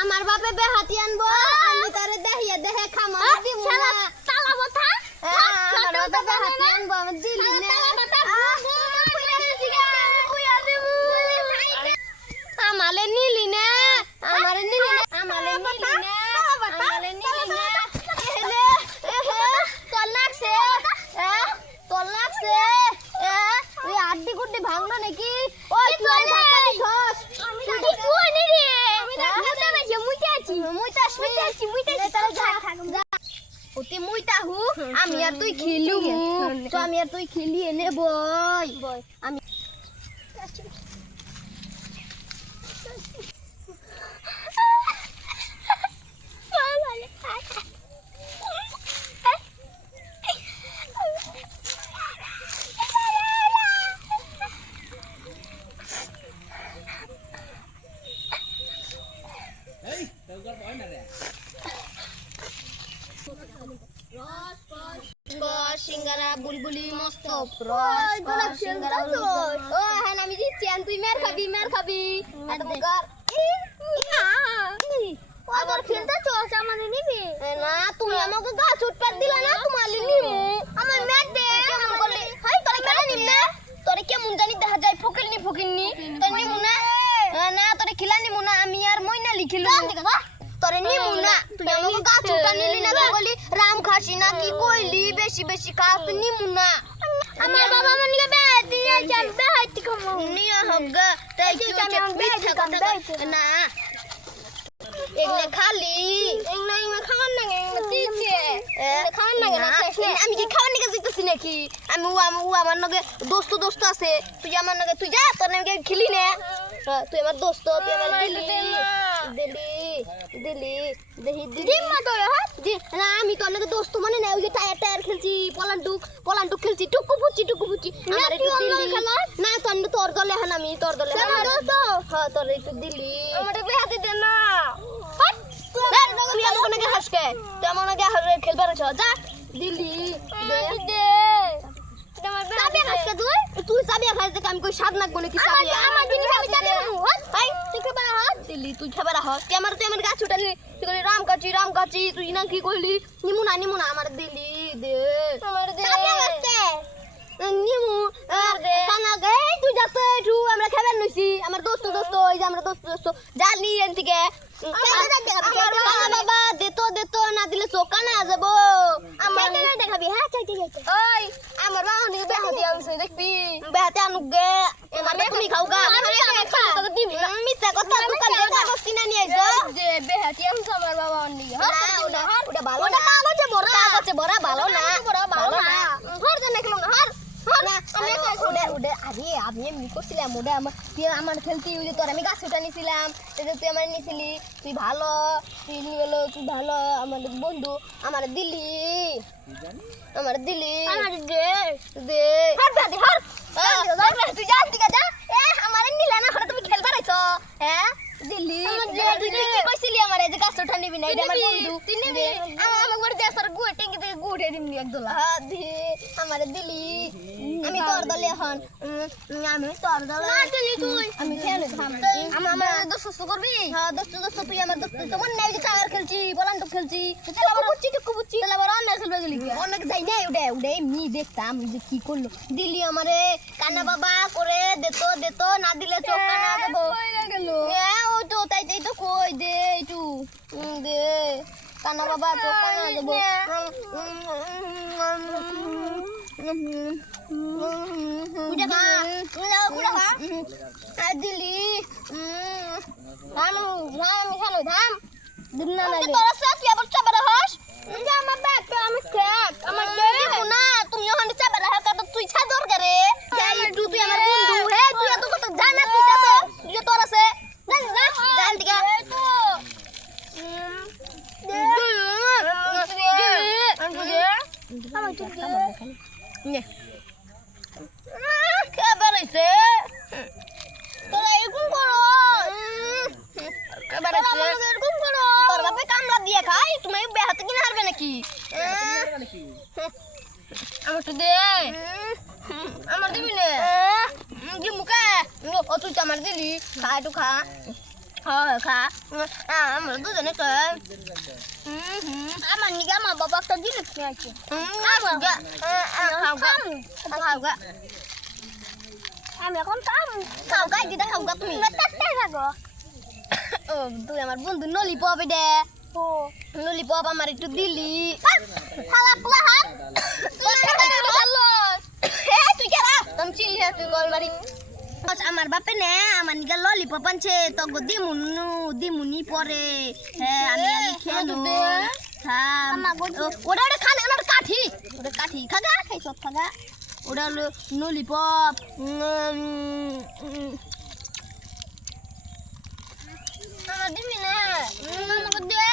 আমার বাপে বেহাতি আনবো আমি তারে দেখিয়ে দেখে খামার দিব না তালা কথা আমার বাপে বেহাতি আনবো আমি দিলি না আমালে নিলি না আমারে নিলি না আমালে নিলি না আমালে নিলি না তোর লাগছে তোর লাগছে ওই আড্ডি গুড্ডি ভাঙলো নাকি ওই তুই ধাক্কা দিছস তুই নি রে আমি ধাক্কা দিছি মুইতা যা ওতে মুইতা হু আমি আর তুই খেলু তো আমি আর তুই খেলি এনে বই আমি সিঙ্গারা বুলবুলি মস্ত রস সিঙ্গারা ও হ্যাঁ আমি দিচ্ছি তুই মের খাবি আবার খেলতে চলছ আমাদের নিবি না তুমি আমাকে গাছ উৎপাদ দিলা না তোমার নিবি আমার মেট দে কেমন করলি হাই তোরে কেন নিব না তোরে কেমন জানি দেখা যায় ফকিরনি তোর নিবু না না তোরে খিলা নিবু না আমি আর মইনা লিখিলু তোরে নিবু না তুই আমাকে গাছ উঠা নিলি না বলি রাম খাসি না কি কইলি বেশি খা তুই নিবু না আমার বাবা মনিকে বেহাত দিয়ে চল বেহাত কমো নিয়া হগা তাই কি মিথ্যা কথা না এগনে খালি এগনে খাওয়ার না দিছে খাওয়ার না আমি কি খাওয়ার নিকে জিতছি নাকি আমি ও আমার নগে দোস্ত আছে তুই আমার নগে তুই যা তোর নামে খেলি না তুই আমার দোস্ত তুই আমার দিলি দিদি মা তোর হ্যাঁ না আমি তোর নাকি দোস্ত মানে না ওই যে টায়ার খেলছি পলান্ডুক খেলছি টুকু পুচি আমার একটু দিলি না তোর দলে এখন আমি তোর দলে হ্যাঁ তোর একটু দিলি আমার বেহাতে দে না তুই আমাকে নাকি হাসকে তুই আমার নাকি খেলবার আছো যা দিলি দে চাবি খাসকে তুই চাবি খাস যে আমি কই স্বাদ নাকবো নাকি চাবি আমার জিনিস আমি চাবি হাই তুই খাবার হাত দিলি তুই খাবার হাত তুই আমার গাছ উঠালি তুই কইলি রাম কাচি তুই না কি কইলি নিমু না আমার দিলি দে আমার দে চাবি খাসকে নিমু দে কানা গে তুই যাতে একটু আমরা খাবার নইছি আমার দোস্ত ওই যে আমরা দোস্ত জানি এন থেকে বাবা দেতো না দিলে চোকা না যাবো আমার দেখাবি হ্যাঁ চাইতে ওই আমার বাবা নিকে বেহাতে আনছে দেখবি বেহাতে আনুক গে মানে তুমি খাওগা আমি দিবি মিথ্যা কথা দোকান থেকে কাগজ কিনে নিয়ে আইছো যে বেহাতে আনছে আমার বাবা নিকে হ্যাঁ ওটা ভালো না কাগজে ভরা ভালো না হর জানা খেলো না হর আমি এমনি করছিলাম আমার খেলতে তোর আমি গাছ উঠা নিছিলাম তুই আমার নিছিলি তুই ভালো তুই ভালো আমার বন্ধু আমার দিলি দে তুই যা আমার নিলা না তুমি খেলবার আইছো হ্যাঁ দিলি তুই কি কইছিলি আমারে যে গাছ উঠা নিবি না এটা আমার বন্ধু তুই নিবি আমাকে বড় দেশর গুড় টেঙ্গি থেকে গুড় দিবি একদলা হ্যাঁ দি আমারে দিলি আমি তোর দলে এখন আমি তোর দলে না দিলি তুই আমি খেলে থাম আমার দোস্ত করবি হ্যাঁ দোস্ত তুই আমার দোস্ত তোমার নাই যে টায়ার খেলছি বলান্ডু খেলছি তাহলে আবার টুকু বুচ্ছি তাহলে আবার অন্য খেলবে গেলি অনেক যাই না উড়ে এমনি দেখতাম যে কি করলো দিলি আমারে কানা বাবা করে দেতো না দিলে চোখ কানা দেবো গেল ও তো তাই তো কই দে একটু দে কানা বাবা চোখ কানা দেবো দিলি আমার তো নে কে বেরাইছে তোরা এরকম করো কে বেরাইছে এরকম করো তোর বাপে কামলা দিয়ে খাই তুমি বেহাতে কিনা হারবে নাকি আমার তো দে আমার দিবি না দি মুখে ও তুই আমার দিলি খা একটু খা খা আমরা দুজনে খাই আমার নিকে আমার বাবা একটা দিলে কি আছে আমি এখন খাও গাই দিদা খাও গা তুমি থাকো ও তুই আমার বন্ধু ললিপপ দে ও ললিপপ আমার একটু দিলি খালা পোলা হাত তুই কেরা তুমি চিনি না তুই গল মারি আমার বাপে নে আমার নিগা ললিপপ আনছে তো দিমুনি পরে হ্যাঁ আমি খেলু ওটা খানে ওটা কাঠি খাগা খাই সব খাগা ওটা হলো ললিপপ আমার দিবি না আমাকে দে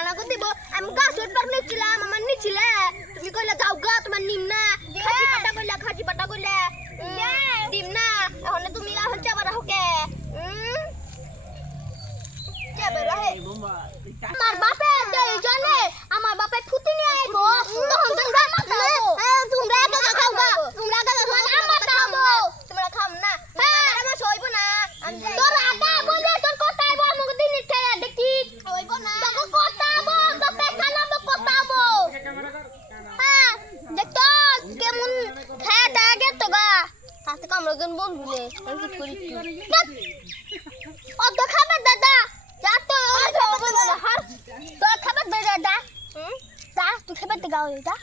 আমাকে দিব আমি গাছ উঠবার নিচ্ছিলাম আমার নিচ্ছিলে তুমি কইলা যাও গা তোমার নিম না খাজি পাটা কইলা দিম না এখন তুমি হচ্ছে আবার হোকে আমার বাপে জানে আমার বাপে ফুটি নিয়ে আইব তখন তোমরা তোমরা একা খাও গা তোমরা একা খাও আমরা খাবো তোমরা খাম না আমার সইব না তোর আটা বলে তোর কথা আইব আমাকে দিন খেয়ে দেখি হইব না তোর কথা আইব বাপে খানাবো কথা আইব হ্যাঁ দেখতো কেমন খায় দাগে তো গা তাতে কামড় জন বন্ধু নে আমি কি করি অত খাবার দাদা যা তো তোর খাবার দাদা যা তুই খাবার দাও যা